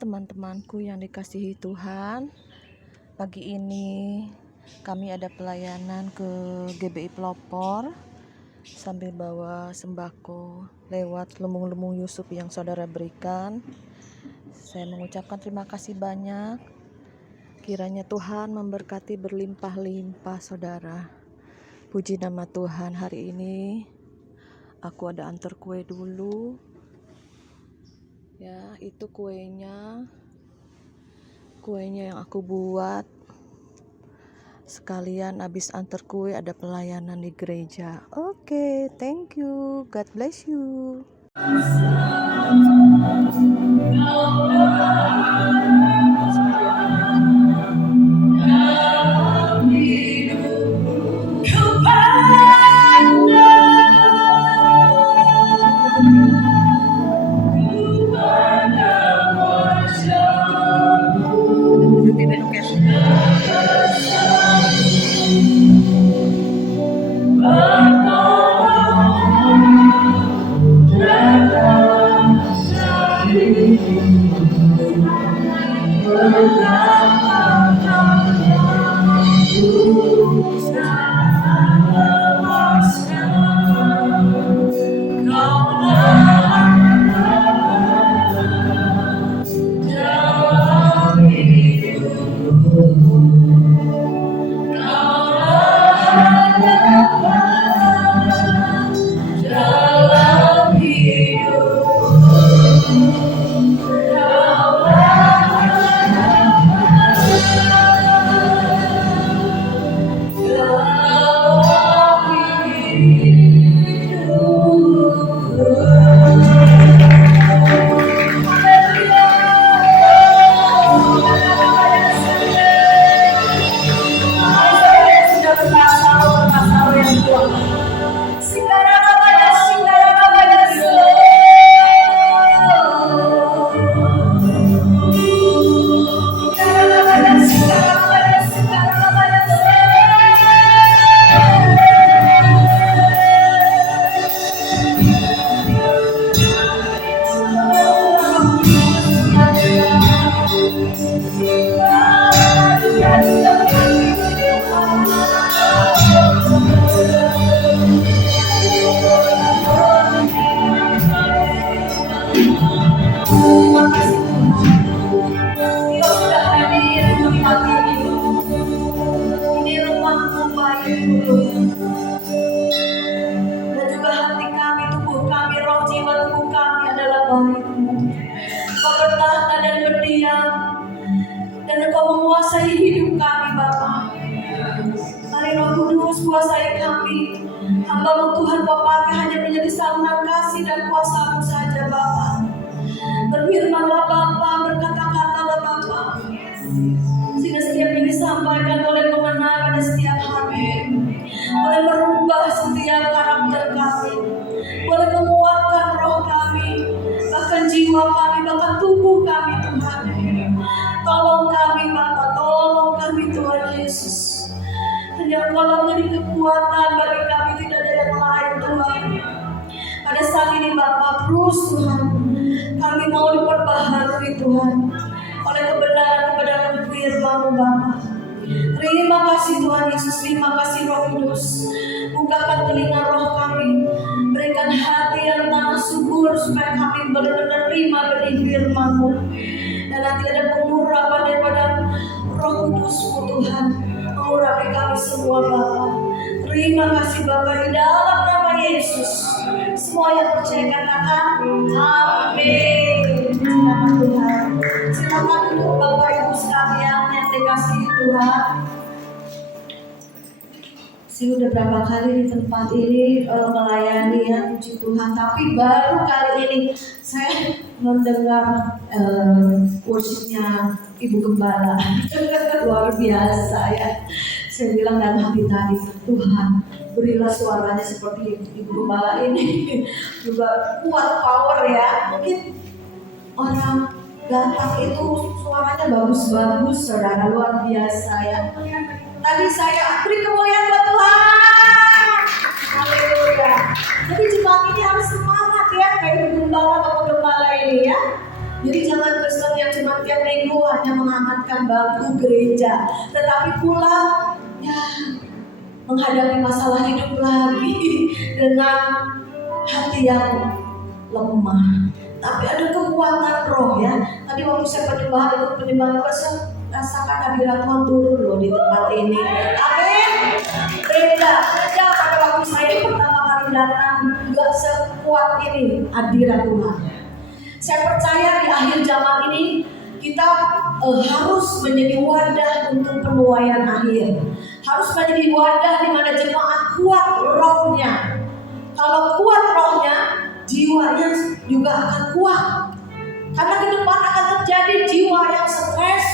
teman-temanku yang dikasihi Tuhan. Pagi ini kami ada pelayanan ke GBI Pelopor sambil bawa sembako lewat lumbung-lumbung Yusuf yang saudara berikan. Saya mengucapkan terima kasih banyak. Kiranya Tuhan memberkati berlimpah-limpah saudara. Puji nama Tuhan. Hari ini aku ada antar kue dulu. Ya, itu kuenya yang aku buat. Sekalian habis antar kue ada pelayanan di gereja. Oke, thank you. God bless you. Saya udah berapa kali di tempat ini melayani ya, puji Tuhan. Tapi baru kali ini saya mendengar worshipnya Ibu Gembala. Luar biasa ya. Saya bilang dalam hati tadi, Tuhan berilah suaranya seperti Ibu Gembala ini. Juga kuat power ya. Mungkin orang ganteng itu suaranya bagus-bagus, saudara, luar biasa ya. Tadi saya beri kemuliaan buat Tuhan. Haleluya. Jadi jemaat ini harus semangat ya, kayak gembala bapak gembala ini ya. Jadi jangan bersemangat yang cuma tiap minggu hanya menghangatkan bangku gereja, tetapi pulang ya menghadapi masalah hidup lagi dengan hati yang lemah. Tapi ada kekuatan roh ya. Tadi waktu saya ikut penyembahan, saya rasakan hadirat Tuhan turun loh di tempat ini. Amin. Beda pada waktu saya pertama kali datang, gak sekuat ini hadirat Tuhan. Saya percaya di akhir zaman ini kita harus menjadi wadah untuk penuaian akhir. Harus menjadi wadah di mana jemaat kuat rohnya. Kalau kuat rohnya, jiwanya juga akan kuat. Karena ke depan akan terjadi jiwa yang stres,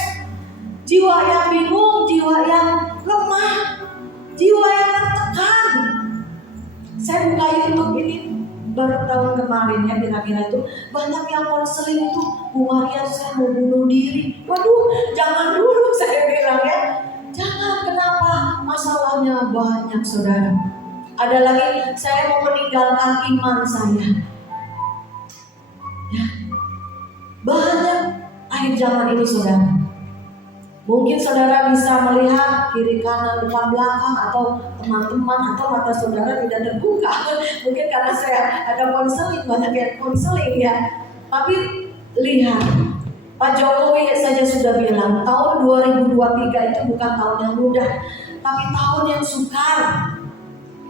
jiwa yang bingung, jiwa yang lemah, jiwa yang tertekan. Saya buka YouTube ini baru tahun kemarin ya, kira-kira itu banyak yang konseling itu, Bu Maria saya mau bunuh diri. Waduh, jangan dulu saya bilang ya. Jangan, kenapa? Masalahnya banyak saudara. Ada lagi, saya mau meninggalkan iman saya. Ya. Banyak akhir zaman ini saudara. Mungkin saudara bisa melihat kiri kanan depan belakang, atau teman-teman atau mata saudara tidak terbuka. Mungkin karena saya ada konseling, banyak yang konseling ya. Tapi lihat, Pak Jokowi saja sudah bilang tahun 2023 itu bukan tahun yang mudah, tapi tahun yang sukar.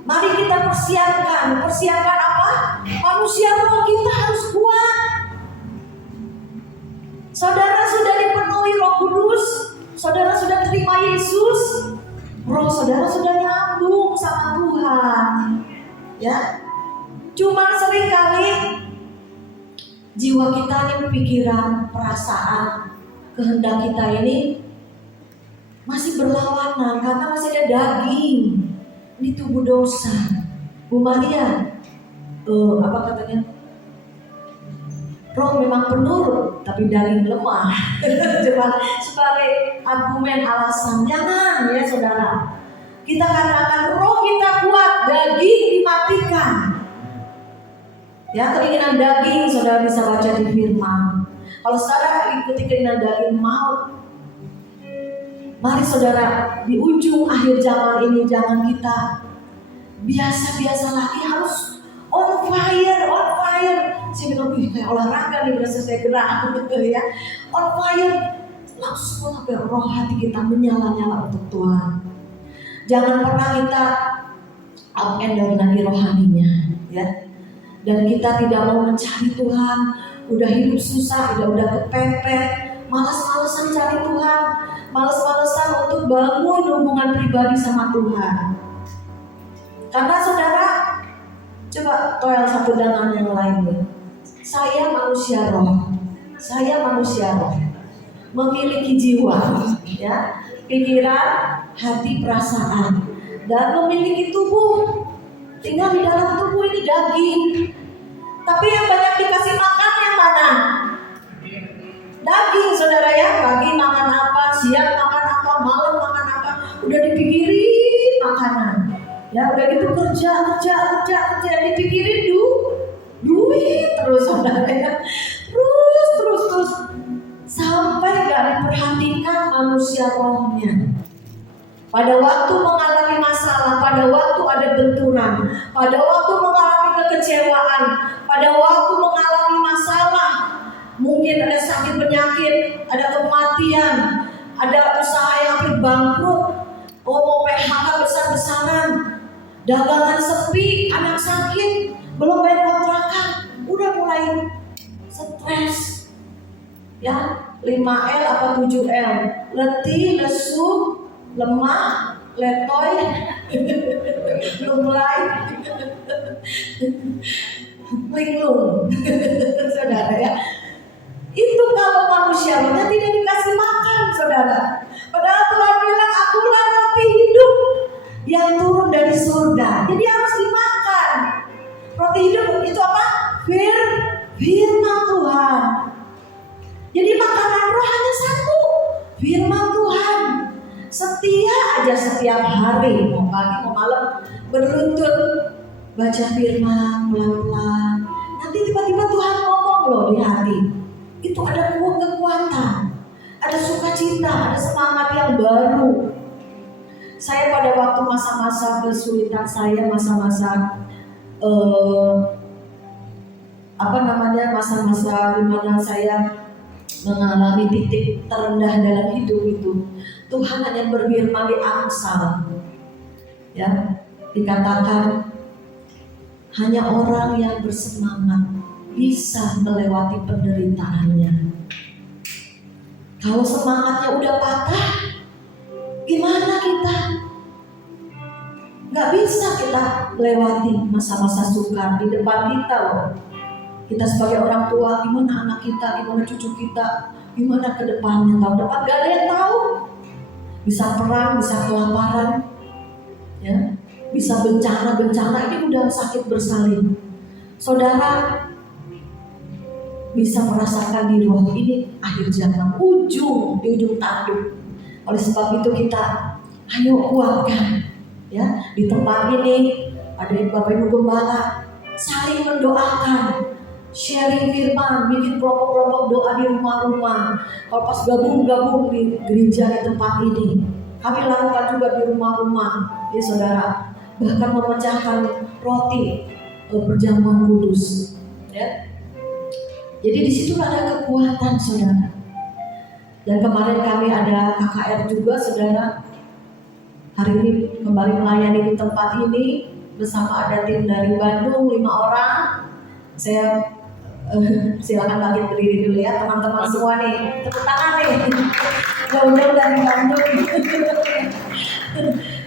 Mari kita persiapkan apa? Manusia roh kita harus kuat. Saudara sudah dipenuhi Roh Kudus, saudara sudah terima Yesus, roh saudara sudah nyambung sama Tuhan. Ya, cuma seringkali jiwa kita ini, pikiran, perasaan, kehendak kita ini masih berlawanan karena masih ada daging di tubuh dosa. Bu Maria, apa katanya? Roh memang penurut, tapi daging lemah. Cuma sebagai argumen alasan, jangan ya saudara. Kita katakan roh kita kuat, daging dimatikan. Ya, keinginan daging saudara bisa baca di firman. Kalau saudara ikuti keinginan daging maut, mari saudara, di ujung akhir zaman ini jangan kita biasa-biasa lagi, harus on fire. Saya bilang, kayak olahraga nih, berasa saya gerak gitu ya. On fire, langsung sampai roh hati kita menyala-nyala untuk Tuhan. Jangan pernah kita up and down lagi rohaninya, ya. Dan kita tidak mau mencari Tuhan, udah hidup susah, udah kepepet, malas-malesan cari Tuhan, malas-malesan untuk bangun hubungan pribadi sama Tuhan. Karena saudara, coba toel satu dengan yang lain. Saya manusia roh, memiliki jiwa, ya, pikiran, hati, perasaan, dan memiliki tubuh. Tinggal di dalam tubuh ini daging. Tapi yang banyak dikasih makan yang mana? Daging saudara ya. Pagi makan apa, siang makan apa, malam makan apa, udah dipikirin makanan. Ya udah gitu kerja, dipikirin duit terus saudara ya. Terus sampai gak diperhatikan manusia rohnya. Pada waktu mengalami masalah, pada waktu ada benturan, pada waktu mengalami kekecewaan, pada waktu mengalami masalah, mungkin ada sakit penyakit, ada kematian, ada usaha yang hampir bangkrut, mau PHK besar-besaran, dagangan sepi, anak sakit, belum bayar kontrakan, udah mulai stres. Ya, 5L apa 7L? Letih, lesu, lemah, letoy, lunglai, linglung. Saudara ya, itu kalau manusianya tidak dikasih makan saudara. Padahal Tuhan bilang, akulah roti hidup yang turun dari surga, jadi harus dimakan. Roti hidup itu apa? Firman Tuhan. Jadi makanan roh hanya satu, firman Tuhan. Setia aja setiap hari, mau pagi mau malam, berlutut baca firman pelan-pelan. Nanti tiba-tiba Tuhan ngomong loh di hati. Itu ada kekuatan. sukacita, ada semangat yang baru. Saya pada waktu masa-masa kesulitan saya, masa-masa masa-masa di mana saya mengalami titik terendah dalam hidup itu, Tuhan hanya berfirman di Amsal, ya, dikatakan hanya orang yang bersemangat bisa melewati penderitaannya. Kalau semangatnya udah patah, gimana kita? Gak bisa kita melewati masa-masa sukar di depan kita loh. Kita sebagai orang tua, gimana anak kita, gimana cucu kita, gimana ke depannya, tahun depan gak ada yang tahu. Bisa perang, bisa kelaparan, ya, bisa bencana, ini udah sakit bersalin. Saudara bisa merasakan di roh ini akhir zaman, di ujung tanduk. Oleh sebab itu kita ayo kuatkan, ya, di tempat ini ada Bapak Ibu Gembala saling mendoakan, sharing firman, bikin kelompok-kelompok doa di rumah-rumah. Kalau pas gabung di gereja di tempat ini, kami lakukan juga di rumah-rumah, ya saudara. Bahkan memecahkan roti perjamuan kudus, ya. Jadi di situ ada kekuatan, saudara. Dan kemarin kami ada KKR juga, saudara. Hari ini kembali melayani di tempat ini bersama ada tim dari Bandung 5 orang. Saya silakan bagi berdiri dulu ya teman-teman semua nih, tepuk tangan nih. Jauh-jauh dari Bandung.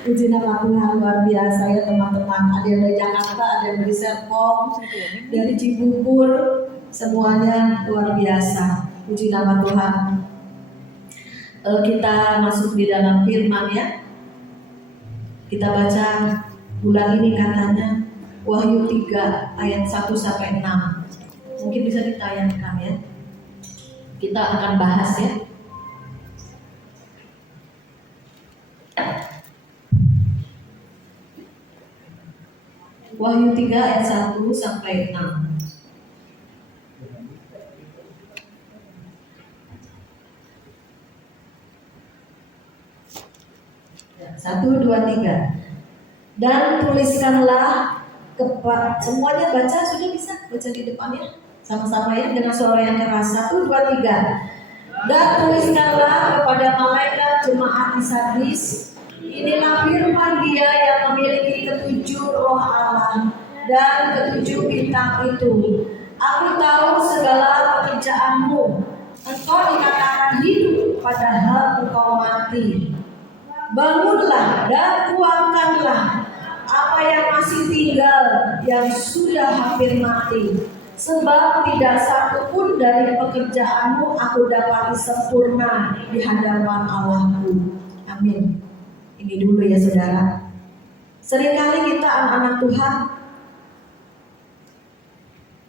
Puji nama Tuhan, luar biasa ya teman-teman. Ada yang dari Jakarta, ada yang dari Serpong, dari Cibubur, semuanya luar biasa. Puji nama Tuhan. Kita masuk di dalam firman ya. Kita baca bulan ini katanya Wahyu 3 ayat 1 sampai 6. Mungkin bisa ditayangkan ya. Kita akan bahas ya. Wahyu 3 ayat 1 sampai 6. Satu, dua, tiga. Dan tuliskanlah semuanya baca, sudah bisa baca di depan ya, sama-sama ya dengan suara yang keras. 1, 2, 3. Dan tuliskanlah kepada malaikat jemaat di Sardis, inilah firman Dia yang memiliki ketujuh roh Allah dan ketujuh bintang itu. Aku tahu segala pekerjaanmu. Engkau dikatakan hidup, padahal engkau mati. Bangunlah dan kuatkanlah apa yang masih tinggal, yang sudah hampir mati. Sebab tidak satu pun dari pekerjaanmu aku dapati sempurna di hadapan Allahku. Amin. Ini dulu ya saudara. Seringkali kita anak-anak Tuhan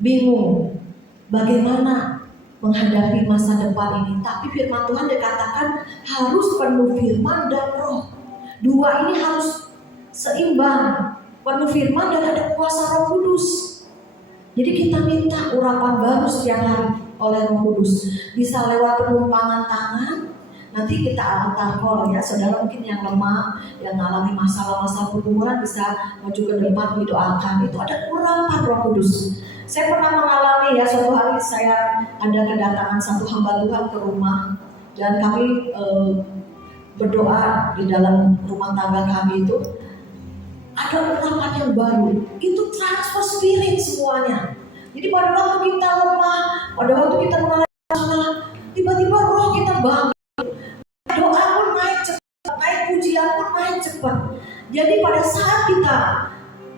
bingung bagaimana menghadapi masa depan ini. Tapi firman Tuhan dikatakan harus penuh firman dan roh. Dua ini harus seimbang, penuh firman dan ada kuasa Roh Kudus. Jadi kita minta urapan baru setiap hari oleh Roh Kudus. Bisa lewat penumpangan tangan. Nanti kita antar call ya, saudara mungkin yang lemah, yang mengalami masalah-masalah pergumulan bisa maju ke depan didoakan. Itu ada urapan Roh Kudus. Saya pernah mengalami ya, suatu hari saya ada kedatangan satu hamba Tuhan ke rumah dan kami berdoa di dalam rumah tangga kami itu. Ada urapan yang baru, itu transfer spirit semuanya. Jadi pada waktu kita lemah, pada waktu kita mengalami masalah, tiba-tiba roh kita bangkit. Doa pun naik cepat, naik pujian pun naik cepat. Jadi pada saat kita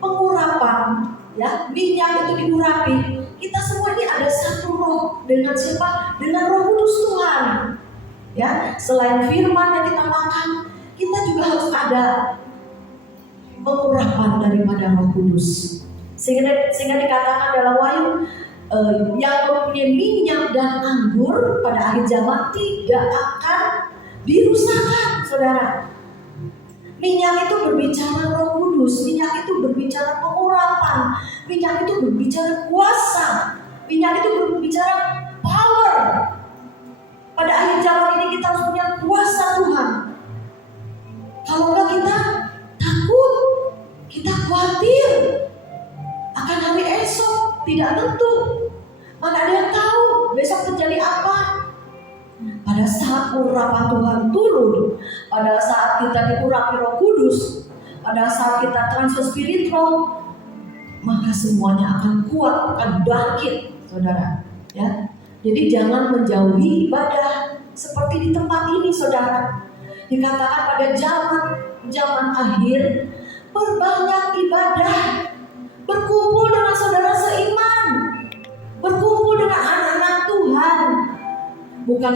pengurapan, ya minyak itu diurapi, kita semua ini ada satu roh. Dengan siapa? Dengan Roh Kudus Tuhan. Ya, selain firman yang kita makan, kita juga harus ada pengurapan daripada Roh Kudus. Sehingga dikatakan dalam Wahyu yang mempunyai minyak dan anggur pada akhir zaman tidak akan dirusakkan, saudara. Minyak itu berbicara Roh Kudus, minyak itu berbicara pengurapan, minyak itu berbicara kuasa, minyak itu berbicara power. Pada akhir zaman ini kita kita harus punya kuasa Tuhan. Kalau enggak kita takut, kita khawatir akan hari esok, tidak tentu. Mana ada yang tahu besok terjadi apa? Pada saat urapan Tuhan turun, pada saat kita diurapi Roh Kudus, pada saat kita transfer spiritual, maka semuanya akan kuat, akan bangkit, saudara. Ya, jadi jangan menjauhi ibadah seperti di tempat ini, saudara. Dikatakan pada zaman akhir, berbanyak ibadah, berkumpul dengan saudara seiman, berkumpul dengan anak-anak Tuhan, bukan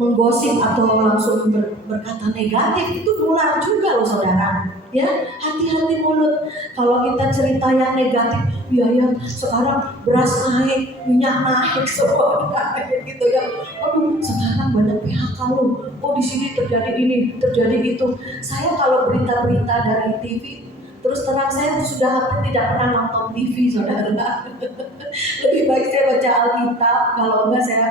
menggosip atau langsung berkata negatif. Itu nular juga loh, saudara. Ya, hati-hati mulut. Kalau kita cerita yang negatif, ya sekarang beras naik, minyak naik, semua naik gitu ya. Aduh, sekarang banyak PHK loh. Oh, di sini terjadi ini, terjadi itu. Saya kalau berita-berita dari TV, terus terang saya sudah hampir tidak pernah nonton TV, saudara. Lebih baik saya baca Alkitab. Kalau enggak saya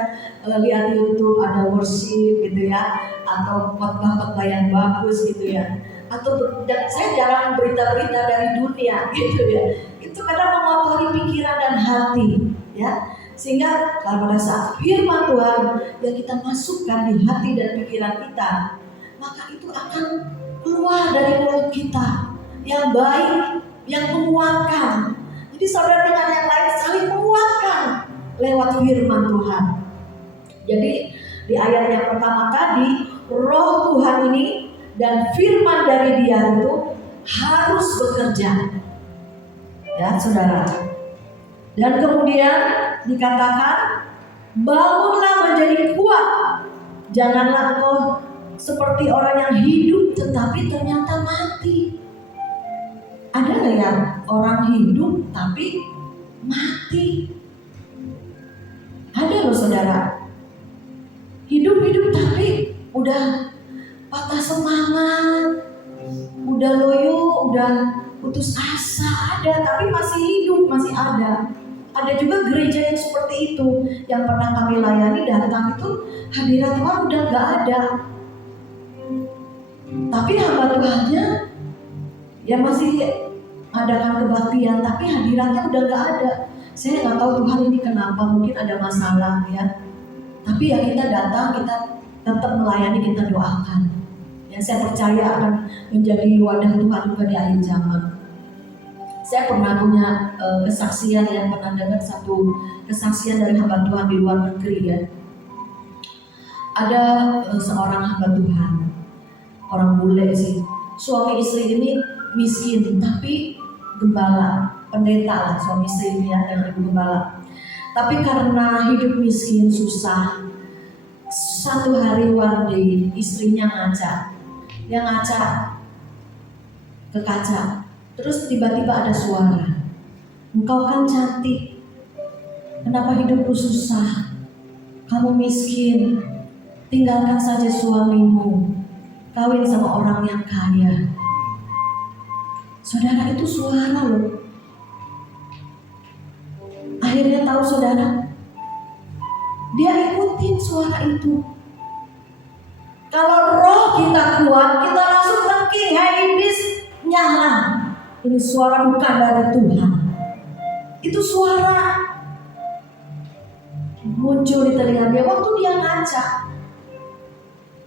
lihat YouTube, ada worship gitu ya, atau khotbah-khotbah yang bagus gitu ya. Atau saya jarang berita-berita dari dunia gitu ya. Itu kadang mengotori pikiran dan hati ya. Sehingga kalau pada saat firman Tuhan yang kita masukkan di hati dan pikiran kita, maka itu akan keluar dari mulut kita yang baik, yang menguatkan. Jadi saudara dengan yang lain saling menguatkan lewat firman Tuhan. Jadi di ayat yang pertama tadi, Roh Tuhan ini dan firman dari Dia itu harus bekerja, ya saudara. Dan kemudian dikatakan, bangunlah menjadi kuat, janganlah engkau seperti orang yang hidup tetapi ternyata mati. Ada nggak ya orang hidup tapi mati? Ada loh, saudara. Hidup tapi udah patah semangat, udah loyo, udah putus asa, ada, tapi masih hidup, masih ada. Ada juga gereja yang seperti itu, yang pernah kami layani, datang itu hadirat Tuhan udah gak ada, tapi hamba Tuhannya ya masih adakan kebaktian, tapi hadiratnya udah gak ada. Saya nggak tahu Tuhan ini kenapa, mungkin ada masalah ya. Tapi ya kita datang, kita tetap melayani, kita doakan. Ya, saya percaya akan menjadi wadah Tuhan juga di akhir zaman. Saya pernah punya kesaksian, yang pernah dengar satu kesaksian dari hamba Tuhan di luar negeri ya. Ada seorang hamba Tuhan, orang bule sih. Suami istri ini miskin, tapi gembala, pendeta lah suami istri ini ya, dengan ibu gembala. Tapi karena hidup miskin, susah, satu hari one day istrinya ngaca. Dia ngaca ke kaca, terus tiba-tiba ada suara, engkau kan cantik, kenapa hidupku susah, kamu miskin, tinggalkan saja suamimu, kawin sama orang yang kaya. Saudara, itu suara loh. Akhirnya tahu saudara, dia ikutin suara itu. Kalau roh kita kuat, kita langsung tengking, hai iblis, nyala. Ini suara bukan dari Tuhan. Itu suara muncul di telinga dia waktu dia ngaca.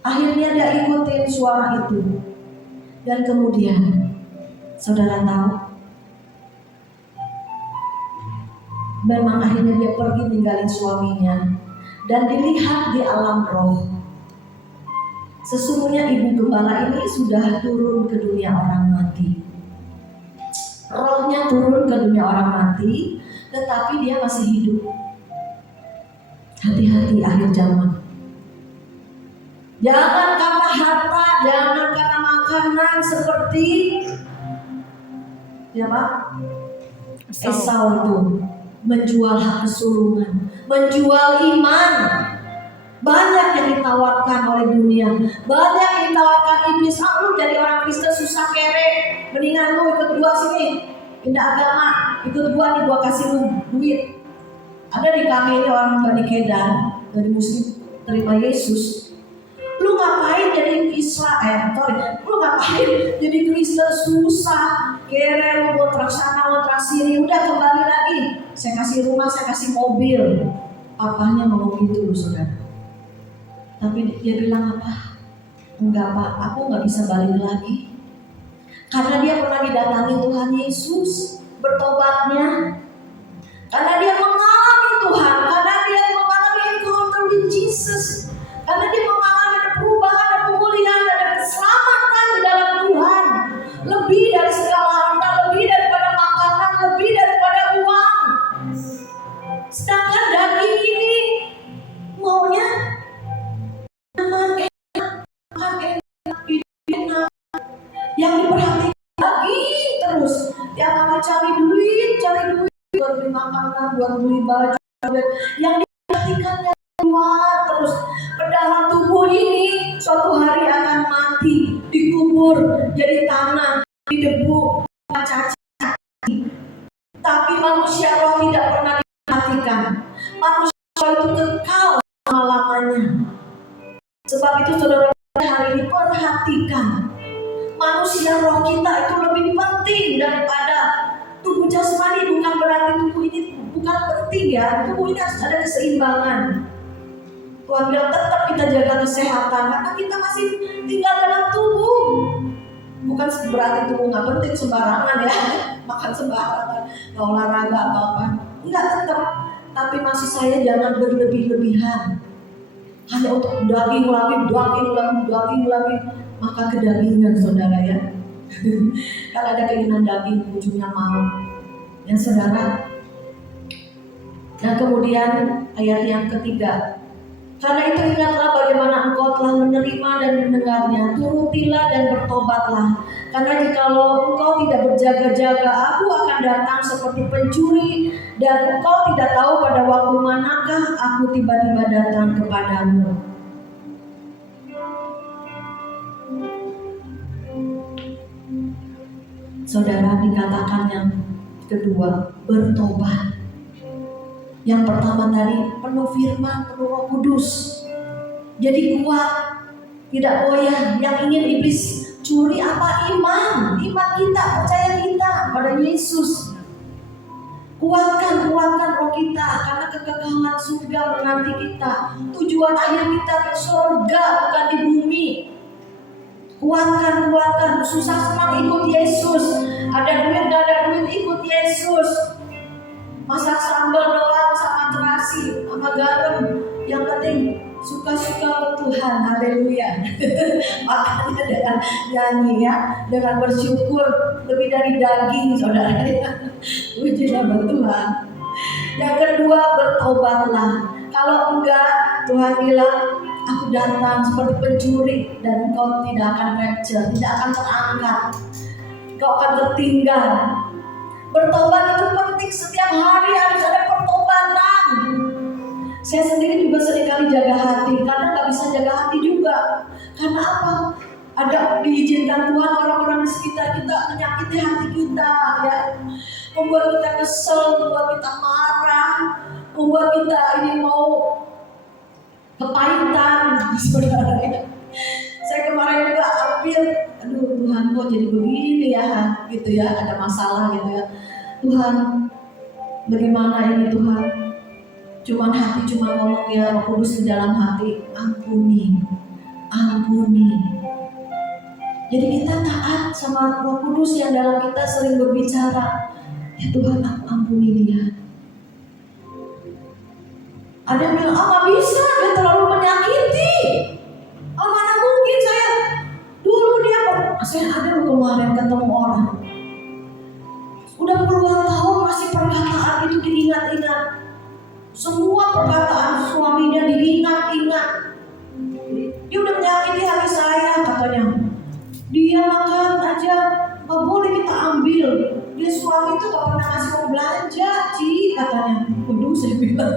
Akhirnya dia ikutin suara itu. Dan kemudian, saudara tahu, memang akhirnya dia pergi ninggalin suaminya. Dan dilihat di alam roh, sesungguhnya ibu gembala ini sudah turun ke dunia orang mati. Rohnya turun ke dunia orang mati, tetapi dia masih hidup. Hati-hati akhir zaman. Jangan karena harta, jangan karena makanan seperti siapa? Esau itu menjual hak kesulungan, menjual iman. Banyak yang ditawarkan oleh dunia, banyak yang ditawarkan iblis. Lu jadi orang Kristen susah kere, mendingan lu ikut gua sini, pindah agama, ikut gua nih, gua kasih lu duit. Ada di kami ini orang Bani Kedan, dari Muslim terima Yesus. Lu Islam, lu ngapain jadi Kristen susah, kere lu ngontrak sana ngontrak sini, udah kembali lagi, saya kasih rumah, saya kasih mobil. Papahnya ngomong gitu loh saudara. Tapi dia bilang apa? Enggak Pak, aku nggak bisa balik lagi. Karena dia pernah didatangi Tuhan Yesus bertobatnya. Karena dia mengalami Tuhan, karena dia mengalami encounter with Jesus, karena dia mengalami ada perubahan, ada pemulihan, ada keselamatan di dalam Tuhan. Lebih dari segala harta, lebih daripada makanan, lebih daripada uang. Sedangkan daging ini maunya yang diperhatikan daging terus. Tiap hari cari duit buat beli makanan, buat beli baju. Yang diperhatikan keluar terus. Padahal tubuh ini suatu hari akan mati, dikubur jadi tanah, di debu, cacat. Tapi manusia roh tidak pernah diperhatikan. Manusia itu kekal selama-lamanya. Sebab itu saudara hari ini perhatikan, manusia roh kita itu lebih penting daripada tubuh jasmani. Bukan berarti tubuh ini bukan penting ya, tubuh ini harus ada keseimbangan. Tuhan bilang tetap kita jaga kesehatan karena kita masih tinggal dalam tubuh. Bukan berarti tubuh nggak penting sembarangan ya, makan sembarangan, nggak olahraga atau apa, nggak tetap. Tapi maksud saya jangan berlebih-lebihan. Hanya untuk daging lagi, maka kedagingan saudara ya. Kalau ada keinginan daging ujungnya mau. Ya saudara. Nah kemudian ayat yang ketiga. Karena itu ingatlah bagaimana engkau telah menerima dan mendengarnya, turutilah dan bertobatlah. Karena jikalau engkau tidak berjaga-jaga, aku akan datang seperti pencuri, dan engkau tidak tahu pada waktu manakah aku tiba-tiba datang kepadamu. Saudara, dikatakan yang kedua, bertobat. Yang pertama tadi, penuh firman, penuh Roh Kudus. Jadi kuat, tidak goyah. Yang ingin iblis curi apa? Iman kita, percaya kita pada Yesus. Kuatkan roh kita, karena kekekalan surga menanti kita. Tujuan akhir kita ke surga, bukan di bumi. Kuatkan, susah senang ikut Yesus. Ada duit, gak ada duit, ikut Yesus. Masak sambal doang sama terasi, sama garam. Yang penting suka-suka Tuhan, haleluya. Makanya dengan nyanyi ya, dengan bersyukur lebih dari daging saudara. Puji nama Tuhan. Yang kedua, bertobatlah. Kalau enggak, Tuhan bilang, aku datang seperti pencuri dan engkau tidak akan rapture, tidak akan terangkat, engkau akan tertinggal. Bertobat itu penting, setiap hari harus ada pertobatan. Saya sendiri juga seringkali jaga hati, karena nggak bisa jaga hati juga. Karena apa? Ada diizinkan Tuhan orang-orang di sekitar kita menyakiti hati kita, ya, membuat kita kesel, membuat kita marah, membuat kita ini mau kepahitan, sebenarnya. Saya kemarin juga hampir, aduh Tuhan kok jadi begini ya, gitu ya, ada masalah gitu ya. Tuhan, bagaimana ini Tuhan? Cuman hati cuma ngomong ya, Roh Kudus di dalam hati, ampuni. Jadi kita taat sama Roh Kudus yang dalam kita sering berbicara, ya Tuhan aku ampuni dia. Ada yang bilang, nggak bisa, dia terlalu menyakiti. Mana mungkin saya ada kemarin ketemu orang, udah puluhan tahun masih perkataan itu diingat-ingat. Semua perkataan suaminya diingat-ingat. Dia udah menyakiti hati saya katanya. Dia makan aja nggak boleh kita ambil. Dia suami itu nggak pernah ngasih mau belanja, Ci katanya. Waduh, saya bilang.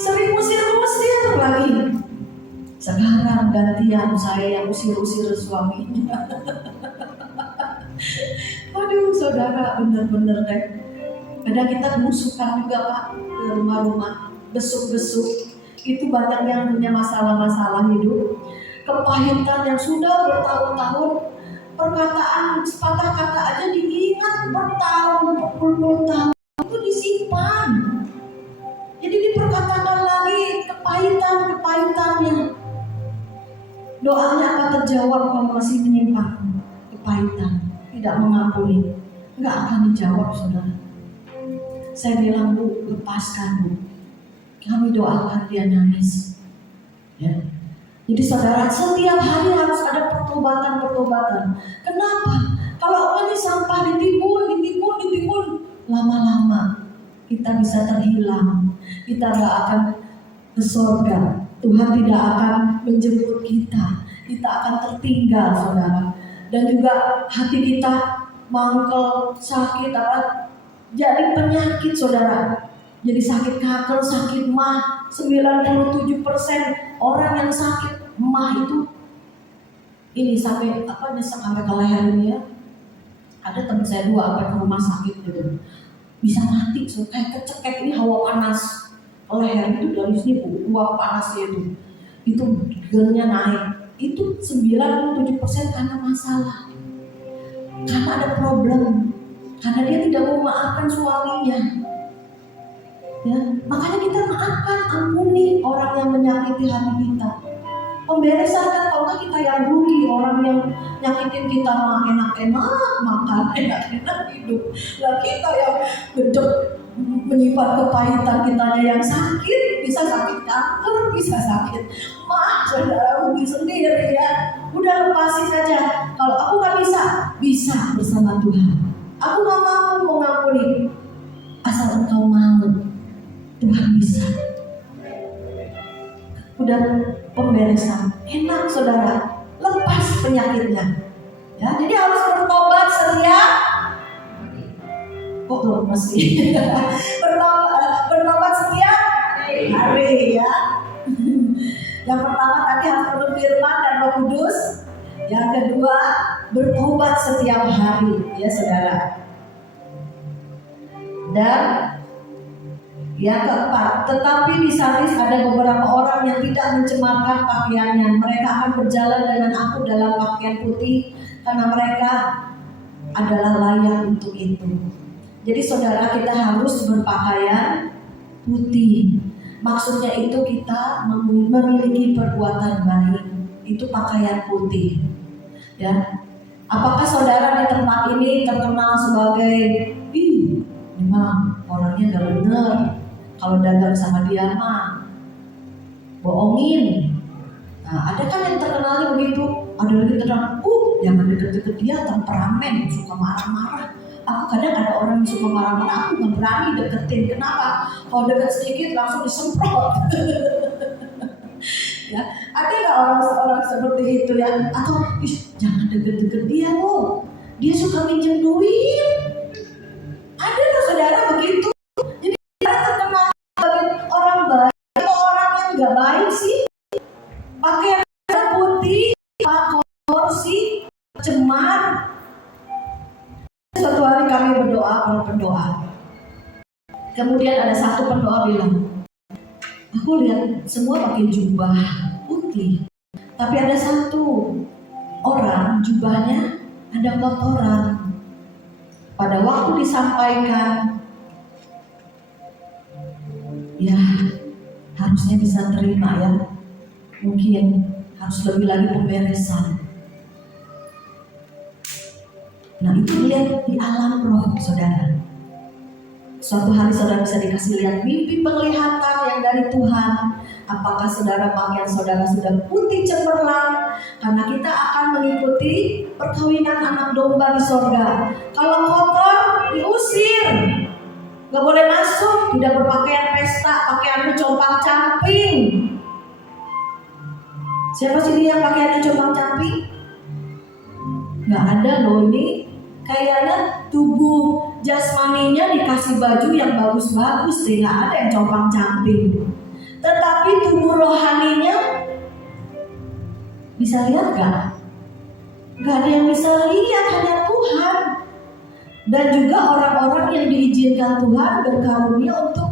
Sering usir lagi. Sekarang gantian saya yang usir suaminya. Aduh saudara, bener-bener deh. Kadang kita belusukan juga Pak ke rumah-rumah, besuk-besuk. itu banyak yang punya masalah-masalah hidup, kepahitan yang sudah bertahun-tahun, perkataan sepatah kata aja diingat bertahun, berpuluh tahun itu disimpan. Jadi diperkatakan lagi kepahitannya. Doanya akan terjawab kalau masih menyimpan kepahitan, tidak mengampuni, nggak akan dijawab, saudara. Saya bilang, Bu, lepaskan, Bu. Kami doakan dia nangis. Ya. Jadi saudara, setiap hari harus ada pertobatan. Kenapa? Kalau ini sampah ditimbun, lama-lama kita bisa terhilang. Kita gak akan ke surga. Tuhan tidak akan menjemput kita. Kita akan tertinggal, saudara. Dan juga hati kita mangkel, sakit, jadi penyakit, saudara. Jadi sakit kanker, sakit mah. 97% orang yang sakit mah itu ini sampai nyesek sampai ke lehernya ya. Ada teman saya 2 sampai ke rumah sakit gitu. Bisa mati, so, kayak kecekek ini hawa panas. Ke leher itu dari sini uap panasnya itu gennya naik. Itu 97% karena masalah. Karena ada problem. Karena dia tidak mau maafkan suaminya. Ya, makanya kita maafkan, ampuni orang yang menyakiti hati kita. Pemberesan kan kalau kita yang rugi, orang yang nyakitin kita mah enak-enak makan, enak-enak hidup. Lah kita yang gedek menyimpan kepahitan kitanya yang sakit, bisa sakit kanker, bisa sakit mah, saudara rugi sendiri ya. Udah lepasin aja. Kalau aku nggak bisa bersama Tuhan. Aku nggak mampu mengampuni, asal engkau mau. Tuhan bisa. Udah pemberesan, enak saudara, lepas penyakitnya. Ya, jadi harus bertobat setiap. Kok belum masih? bertobat setiap hari ya. Yang pertama tadi harus menurut firman dan Roh Kudus. Yang kedua bertobat setiap hari, ya saudara. Dan yang keempat, tetapi di sadis ada beberapa orang yang tidak mencemarkan pakaiannya. Mereka akan berjalan dengan aku dalam pakaian putih karena mereka adalah layak untuk itu. Jadi saudara, kita harus berpakaian putih. Maksudnya itu kita memiliki perbuatan baik. Itu pakaian putih. Ya. Apakah saudara di tempat ini terkenal sebagai memang orangnya gak bener, kalau dagang sama dia mah bohongin. Nah, ada kan yang terkenalnya begitu, ada lagi terkenal, jangan deket-deket dia, temperamen, suka marah-marah. Aku kadang ada orang yang suka marah-marah, aku gak berani deketin. Kenapa? Kalau deket sedikit langsung disemprot. Ya, ada nggak orang seperti itu ya? Atau jangan deket-deket dia loh, dia suka minjem duit. Ada loh saudara begitu. Jadi kita terkenal sebagai orang baik atau orang yang nggak baik sih? Pakaian putih, korupsi, cemar. Suatu hari kami berdoa. Kemudian ada satu pendoa bilang, aku lihat semua pakai jubah putih, tapi ada satu orang jubahnya ada kotoran. Pada waktu disampaikan, ya harusnya bisa terima ya. Mungkin harus lebih lagi pemberesan. Nah itu lihat di alam roh saudara. Suatu hari saudara bisa dikasih lihat mimpi penglihatan yang dari Tuhan. Apakah saudara pakaian saudara sudah putih cemerlang? Karena kita akan mengikuti perkawinan anak domba di sorga. Kalau kotor diusir, gak boleh masuk. Tidak berpakaian pesta, pakaiannya compang-camping. Siapa sih dia yang pakaiannya compang-camping? Gak ada loh ini. Kayaknya tubuh jasmaninya dikasih baju yang bagus-bagus sih, nggak ada yang compang-camping. Tetapi tubuh rohaninya bisa lihat gak? Gak ada yang bisa lihat, hanya Tuhan. Dan juga orang-orang yang diizinkan Tuhan berkarunia untuk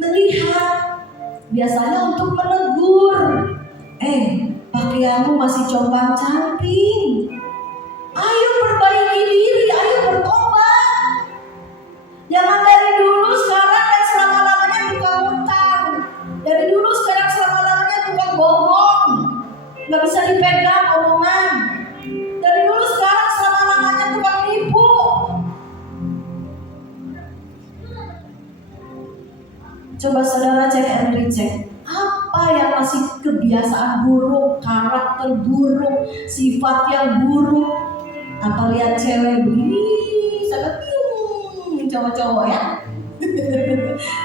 melihat. Biasanya untuk menegur. Pakaianmu masih compang-camping. Ayo perbaiki diri, ayo bertobat. Jangan dari dulu sekarang dan selama-lamanya tukang utang. Dari dulu sekarang selama-lamanya tukang bohong. Gak bisa dipegang omongan. Dari dulu sekarang selama-lamanya tukang nipu. Coba saudara cek and recheck. Apa yang masih kebiasaan buruk, karakter buruk, sifat yang buruk. Atau lihat cewek begini, sangat cowok-cowok ya.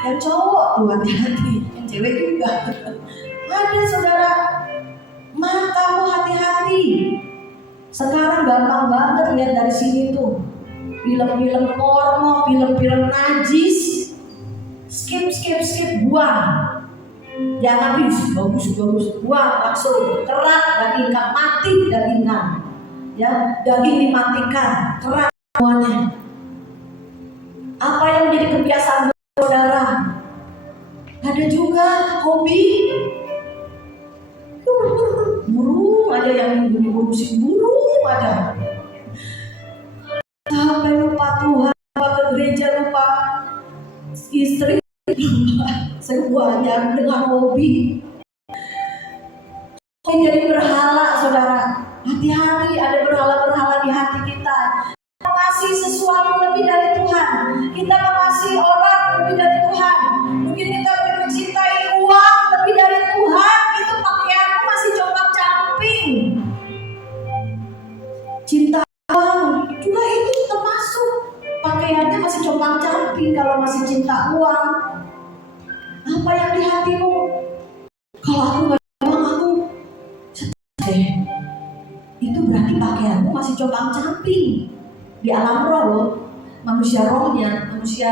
Yang cowok tuh hati-hati, yang cewek juga. Ada saudara, matamu hati-hati. Sekarang gampang banget lihat dari sini tuh. Film-film porno, film-film najis. Skip, buang. Jangan bagus, buang langsung. Kerat dagingkan, mati dagingan. Ya, daging dimatikan, kerat semuanya. Apa yang menjadi kebiasaan saudara? Ada juga hobi burung aja, yang ngurusin burung aja. Sampai lupa Tuhan, lupa ke gereja, lupa istri, semuanya dengan hobi. Jadi berhala saudara. Hati-hati, ada berhala-berhala di hati kita. Mengasihi sesuatu lebih dari Tuhan. Kita mengasihi orang lebih dari Tuhan. Mungkin kita lebih mencintai uang lebih dari Tuhan. Itu pakaianmu masih compang-camping. Cinta uang juga itu termasuk. Pakaiannya masih compang-camping kalau masih cinta uang. Apa yang di hatimu? Kalau aku gak ada uang, aku sedih. Itu berarti pakaianmu masih compang-camping. Di alam roh loh, manusia rohnya, manusia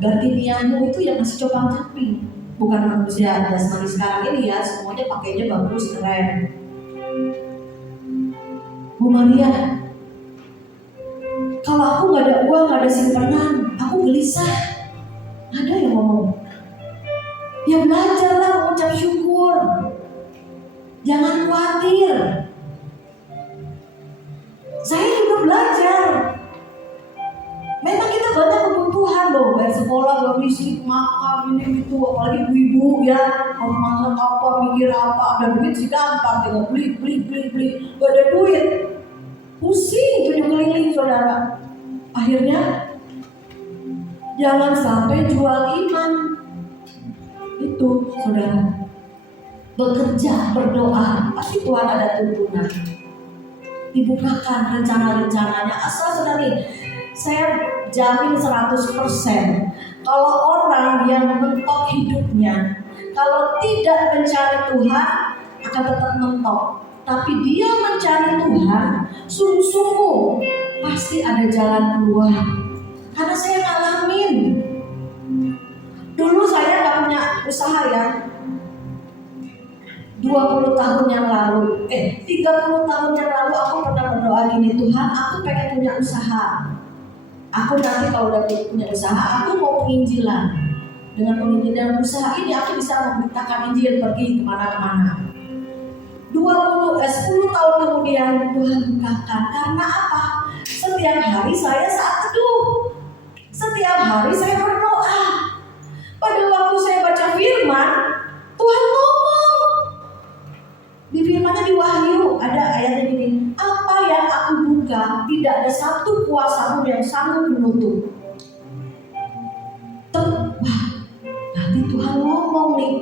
batiniamu itu yang masih compang-camping. Bukan manusia jasmani sekarang ini ya, semuanya pakainya bagus, keren. Bu Maria, kalau aku gak ada uang, gak ada simpanan, aku gelisah. Ada yang ngomong, ya belajarlah mengucap syukur. Jangan khawatir. Saya juga belajar. Memang kita banyak kebutuhan loh, bayar sekolah, bayar listrik, makan, ini itu, apalagi ibu-ibu ya, mau makan apa, mikir apa, ada duit sih gampang, tinggal beli. Gak ada duit, pusing tujuh keliling saudara. Akhirnya jangan sampai jual iman. Itu saudara, bekerja, berdoa, pasti Tuhan ada tuntunan. Dibukakan rencana-rencananya. Asal saudari, saya jamin 100%. Kalau orang yang mentok hidupnya, kalau tidak mencari Tuhan, akan tetap mentok. Tapi dia mencari Tuhan, sungguh-sungguh pasti ada jalan keluar. Karena saya ngalamin. Dulu saya gak punya usaha ya. 20 tahun yang lalu, 30 tahun yang lalu aku pernah berdoa gini, Tuhan, aku pengen punya usaha. Aku nanti kalau udah punya usaha, aku mau penginjilan. Dengan penginjilan usaha ini, aku bisa memberitakan Injil pergi kemana-mana. 10 tahun kemudian Tuhan bukakan. Karena apa? Setiap hari saya saat teduh. Setiap hari saya berdoa. Pada waktu saya baca firman, Tuhan ngomong. Di firman-Nya di Wahyu ada ayatnya gini, apa yang aku buka tidak ada satu kuasamu yang sanggup menutup. Wah, nanti Tuhan ngomong nih.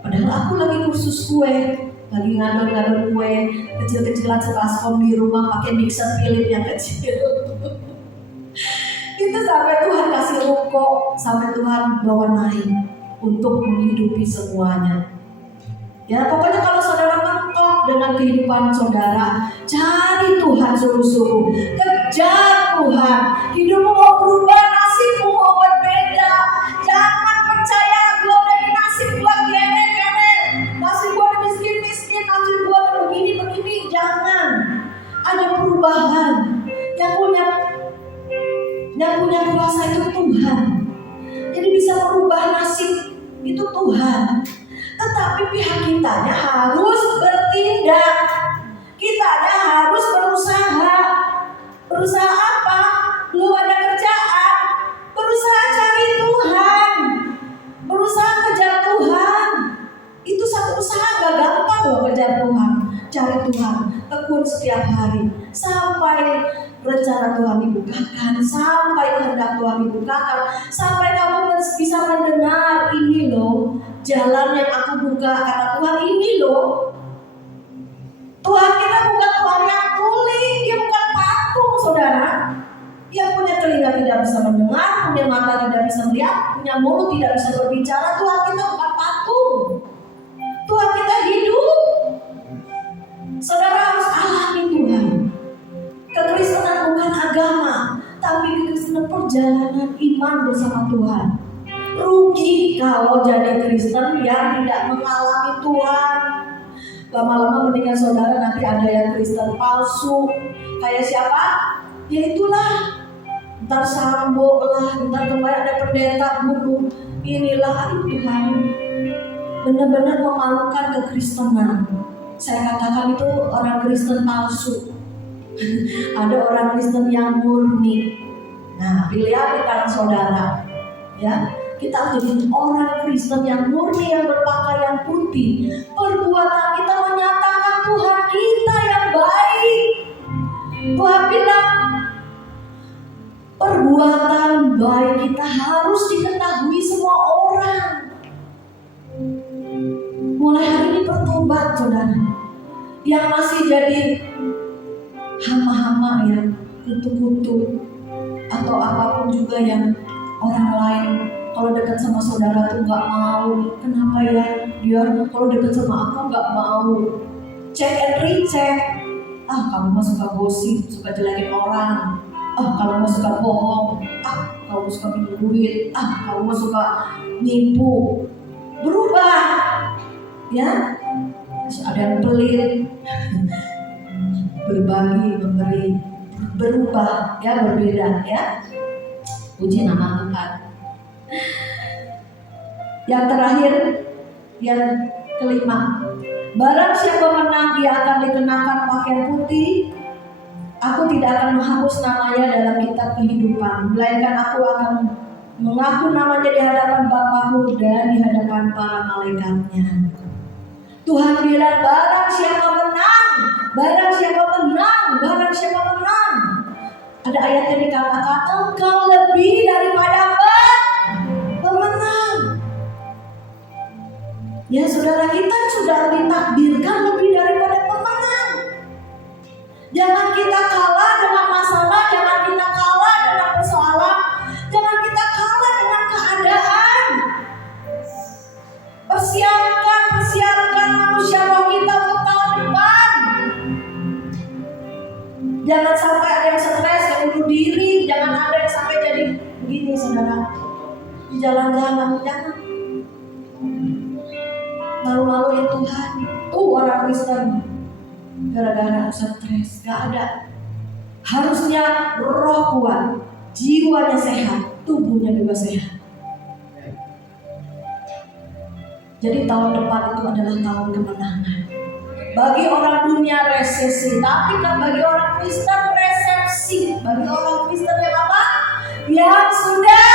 Padahal aku lagi kursus kue, lagi ngadon-ngadon kue kecil-kecilan sebaskom di rumah pakai mixer Philips yang kecil. Itu sampai Tuhan kasih ruko, sampai Tuhan bawa naik untuk menghidupi semuanya. Ya, pokoknya kalau saudara mentok dengan kehidupan saudara, cari Tuhan sungguh-sungguh, kejar Tuhan. Hidupmu mau berubah, nasibmu mau berbeda. Jangan percaya gue dari nasib gue gini-gini, nasib gue miskin-miskin, nasib gue begini-begini. Jangan. Ada perubahan. Yang punya kuasa itu Tuhan. Jadi bisa merubah nasib itu Tuhan. tapi pihak kitanya harus bertindak. Kitanya harus berusaha. Berusaha apa? Belum ada kerjaan, berusaha cari Tuhan, berusaha kejar Tuhan. Itu satu usaha, gak gampang loh kejar Tuhan, cari Tuhan, tekun setiap hari sampai rencana Tuhan dibukakan, sampai kehendak Tuhan dibukakan, sampai kamu bisa mendengar, ini loh jalan yang aku buka, kata Tuhan, ini loh. Tuhan kita bukan Tuhan yang tuli, dia bukan patung, saudara. Dia punya telinga tidak bisa mendengar, punya mata tidak bisa melihat, punya mulut tidak bisa berbicara. Tuhan kita bukan patung. Tuhan kita hidup. Saudara harus alami Tuhan. Kekristenan bukan agama, tapi kekristenan perjalanan iman bersama Tuhan. Rugi kalau jadi Kristen yang tidak mengalami Tuhan. Lama-lama mendingan saudara nanti ada yang Kristen palsu. Kayak siapa? Ya itulah. Ntar Sambo lah, ntar kemarin ada pendeta bunuh. Inilah, aduh Tuhan. Benar-benar memalukan kekristenan. Saya katakan itu orang Kristen palsu. Ada orang Kristen yang murni. Nah, dilihat di tangan saudara. Ya, kita harus jadi orang Kristen yang murni, yang berpakaian putih. Perbuatan kita menyatakan Tuhan kita yang baik. Tuhan bilang, perbuatan baik kita harus diketahui semua orang. Mulai hari ini bertobat, saudara. Yang masih jadi hama-hama ya, kutu-kutu atau apapun juga yang orang lain kalau dekat sama saudara tuh nggak mau. Kenapa ya? Dia kalau dekat sama aku nggak mau. Check and recheck. Ah, kamu mah suka gosip, suka jelekin orang. Ah, kamu mah suka bohong. Ah, kamu suka minum duit. Ah, kamu mah suka nipu. Berubah, ya. Ada yang pelit, berbagi, memberi, berubah, ya, berbeda, ya. Puji nama Tuhan. Yang terakhir, yang kelima, barang siapa menang, dia akan dikenakan pakaian putih. Aku tidak akan menghapus namanya dalam kitab kehidupan, melainkan aku akan mengaku namanya di hadapan Bapakku dan di hadapan para malaikatnya. Tuhan bilang, barang siapa menang, barang siapa menang, barang siapa menang. Ada ayat yang dikatakan, engkau lebih daripada pemenang. Ya, saudara, kita sudah ditakdirkan lebih daripada pemenang. Jangan kita kalah dengan masalah, jangan kita kalah dengan persoalan, jangan kita kalah dengan keadaan. Persiapkan manusia roh kita untuk tahun depan. Jangan sampai ada yang stres, yang bunuh diri, jangan ada yang sampai jadi begini, saudara. Di jalan-jalan, jangan malu-maluin Tuhan. Tuh orang Kristen gara-gara stres, gak ada. Harusnya roh kuat, jiwanya sehat, tubuhnya juga sehat. Jadi tahun depan itu adalah tahun kemenangan. Bagi orang dunia resesi, tapi kan bagi orang Kristen resepsi. Bagi orang Kristen yang apa? Yang sudah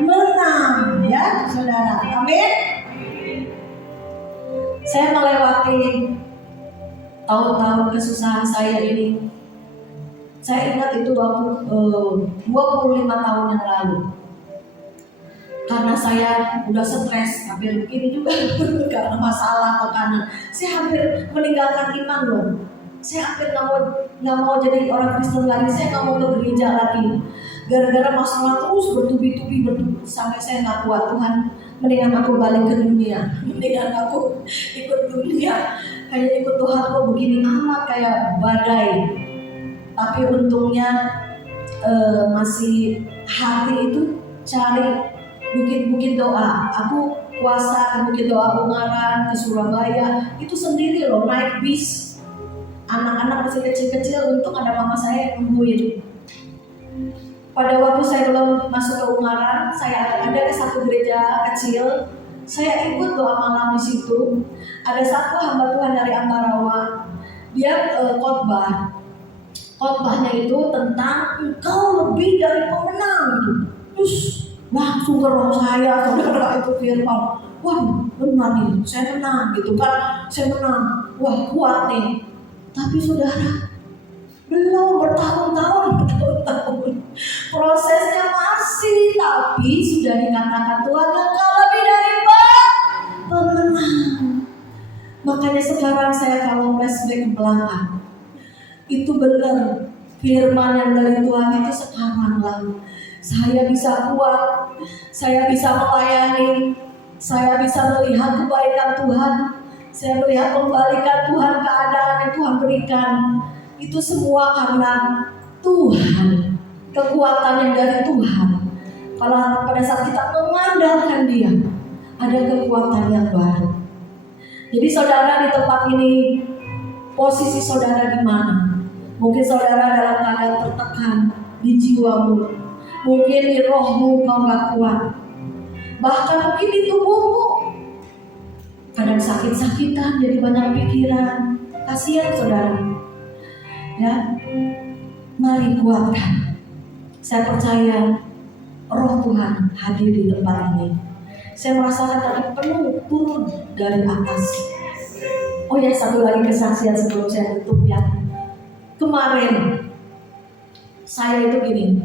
menang, ya saudara. Amin. Saya melewati tahun-tahun kesusahan saya ini. Saya ingat itu waktu 25 tahun yang lalu. Karena saya udah stres, hampir begini juga karena masalah tekanan. Saya hampir meninggalkan iman loh. Saya hampir nggak mau jadi orang Kristen lagi. Saya nggak mau ke gereja lagi. Gara-gara masalah terus bertubi-tubi sampai saya nggak kuat. Tuhan, mendingan aku balik ke dunia, mendingan aku ikut dunia. Kayak ikut Tuhan kok begini amat kayak badai. Tapi untungnya masih hati itu cari bukit-bukit doa. Aku puasa ke Bukit Doa Ungaran, ke Surabaya. Itu sendiri loh, naik bis. Anak-anak masih kecil-kecil, untung ada mama saya yang nungguin. Pada waktu saya belum masuk ke Ungaran, saya ada ke satu gereja kecil. Saya ikut doa malam di situ. Ada satu hamba Tuhan dari Ambarawa, dia khotbah. Khotbahnya itu tentang engkau lebih dari pemenang gitu. Terus langsung ke roh saya, saudara, itu firman. Wah, benar nih, saya menang gitu kan. Saya menang. Wah, kuat nih. Tapi saudara, belum bertahun-tahun. Prosesnya masih, tapi sudah dikatakan Tuhan engkau lebih dari pemenang. Makanya sekarang saya kalau flashback ke belakang, itu benar firman yang dari Tuhan itu sekarang lah. Saya bisa kuat, saya bisa melayani, saya bisa melihat kebaikan Tuhan, saya melihat pembalikan Tuhan, keadaan yang Tuhan berikan. Itu semua karena Tuhan, kekuatan yang dari Tuhan. Pada saat kita mengandalkan Dia, ada kekuatan yang baru. Jadi saudara di tempat ini, posisi saudara di mana? Mungkin saudara dalam keadaan tertekan di jiwamu, mungkin di rohmu kau gak kuat, bahkan mungkin di tubuhmu kadang sakit-sakitan, jadi banyak pikiran. Kasihan saudara. Ya, mari kuatkan. Saya percaya roh Tuhan hadir di tempat ini. Saya merasakan tadi penuh turun dari atas. Oh ya, satu lagi kesaksian sebelum saya tutup ya. Kemarin saya itu gini,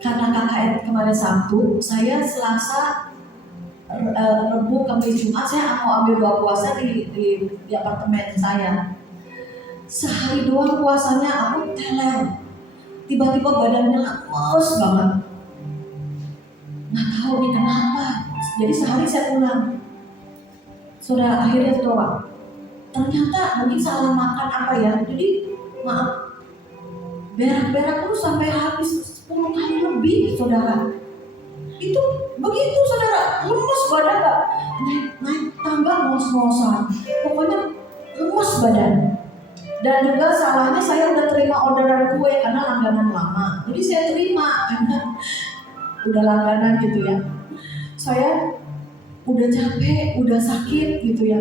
karena KKN kemarin Sabtu, saya Selasa, Rabu, Kamis, Jumat saya mau ambil 2 puasa di apartemen saya. Sehari doang puasanya aku teler, tiba-tiba badannya lemes banget. Nggak tahu nih kenapa. Jadi sehari saya pulang. Sudah akhirnya doang. Ternyata mungkin salah makan apa ya. Jadi maaf, berak-berak terus sampai habis 10 kali lebih, saudara. Itu begitu, saudara. Lemes badan, gak naik tangga ngos-ngosan. Pokoknya lemes badan. Dan juga salahnya saya udah terima orderan kue karena langganan lama. Jadi saya terima karena udah langganan gitu ya. Saya udah capek, udah sakit gitu ya.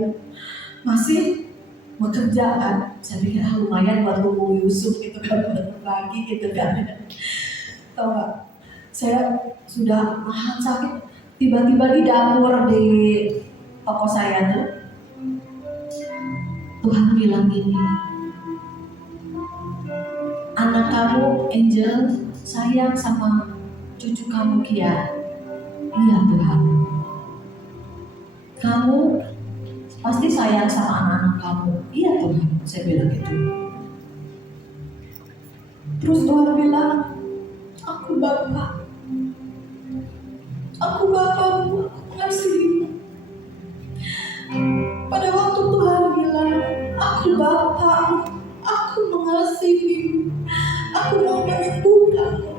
Masih bekerja kan. Saya pikir lumayan buat tubuh Yusuf gitu kan, berbagi gitu kan. Tahu gak? Saya sudah nahan sakit. Tiba-tiba di dapur di toko saya tuh, Tuhan bilang gini, anak kamu Angel sayang sama cucu kamu Kia. Iya Tuhan. Kamu pasti sayang sama anak-anak kamu. Iya Tuhan, saya bilang gitu. Terus Tuhan bilang, aku Bapa. Aku Bapamu, aku mengasihimu. Pada waktu Tuhan bilang, aku Bapamu, aku mengasihimu. Aku mau menyembuhkanmu.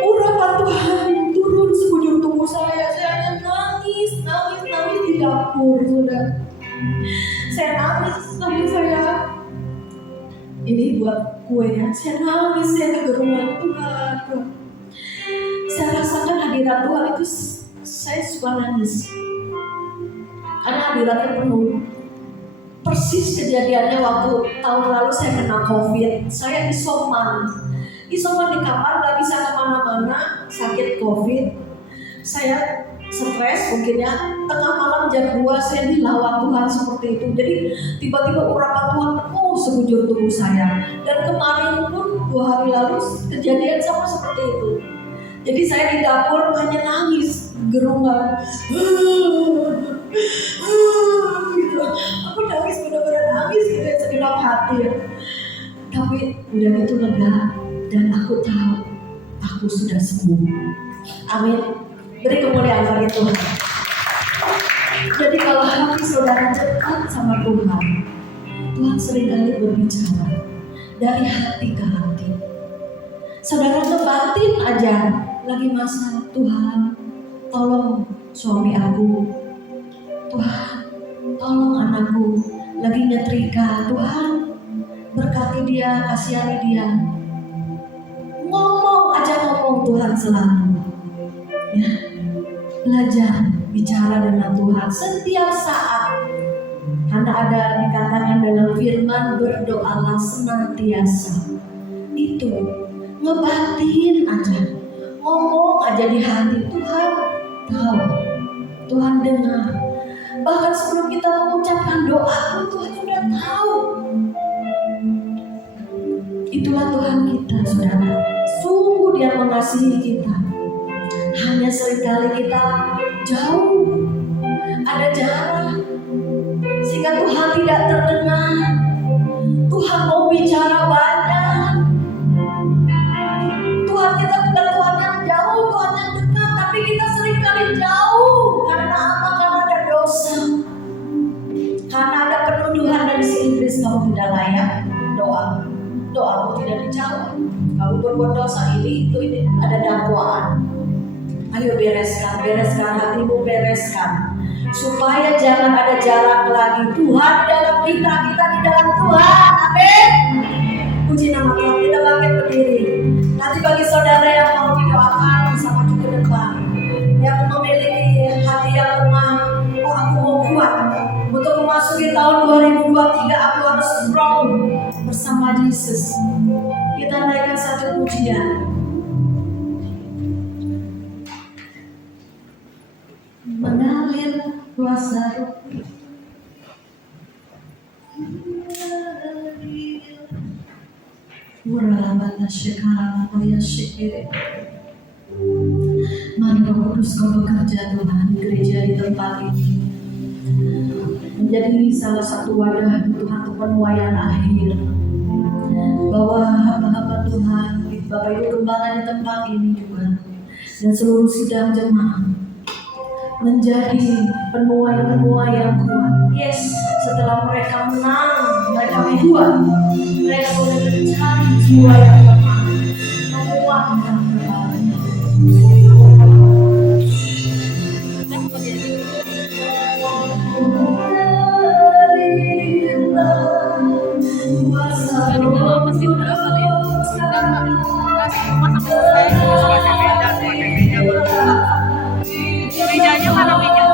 Urapan Tuhan turun sekujur tubuh saya. Saya nangis di dapur, sudah. Saya nangis sampai saya ini buat kuenya. Saya nangis, saya kegerungan Tuhan. Saya rasakan hadirat Tuhan itu, saya suka nangis karena hadiratnya penuh. Persis kejadiannya waktu tahun lalu saya kena COVID. Saya isoman di kamar, gak bisa kemana-mana, sakit COVID. Saya stres mungkin ya, tengah malam jam 2 saya dilawan Tuhan seperti itu. Jadi tiba-tiba urapan Tuhan penuh sekujur tubuh saya. Dan kemarin pun 2 hari lalu kejadian sama seperti itu. Jadi saya di dapur hanya nangis, gerungan, gitu. Aku nangis, benar-benar nangis gitu ya, segenap hati. Tapi udah gitu lega, dan aku tahu aku sudah sembuh. Amin. Beri kemuliaan bagi Tuhan. Jadi kalau hati saudara dekat sama Tuhan, Tuhan seringkali berbicara dari hati ke hati. Saudara ke batin aja lagi masalah, Tuhan tolong suami aku, Tuhan tolong anakku lagi nyetrika, Tuhan berkati dia, kasihani dia. Ngomong aja, ngomong Tuhan selalu. Ya, belajar bicara dengan Tuhan setiap saat. Karena ada dikatakan dalam firman, berdoalah senantiasa. Itu ngebatin aja, ngomong aja di hati. Tuhan tahu, Tuhan dengar. Bahkan sebelum kita mengucapkan doa, Tuhan sudah tahu. Itulah Tuhan kita, saudara. Sungguh Dia mengasihi kita. Hanya seringkali kita jauh, ada jarak, sehingga Tuhan tidak terdengar. Tuhan mau bicara banyak. Tuhan kita bukan Tuhan yang jauh, Tuhan yang dekat, tapi kita seringkali jauh. Karena apa? Karena ada dosa. Karena ada penuduhan dari si iblis, kamu tidak layak doa. Doamu tidak dijawab. Kamu berbuat dosa ini, itu, ini. Ada dakwaan. Ayo bereskan hatimu, bereskan. Supaya jangan ada jarak lagi. Tuhan di dalam kita di dalam Tuhan. Amin. Puji nama Tuhan. Kita bangkit berdiri. Nanti bagi saudara yang mau didoakan bisa maju ke depan. Yang memiliki hati yang lemah, oh aku mau kuat. Untuk memasuki tahun 2023 aku harus strong bersama Yesus. Kita naikkan satu pujian. Mengalir kuasa Roh. Waralabata sekarang apa ya syekere. Mari Roh Kudus kau bekerja Tuhan, gereja di tempat ini menjadi salah satu wadah Tuhan untuk penuaian akhir. Bahwa hamba-hamba Tuhan, Bapak Ibu Gembala di tempat ini juga, dan seluruh sidang jemaat menjadi penuai yang kuat. Yes, setelah mereka menang, mereka kuat, mereka boleh mencari jiwa yang lemah, menguatkan kembali. Mejanya mana meja?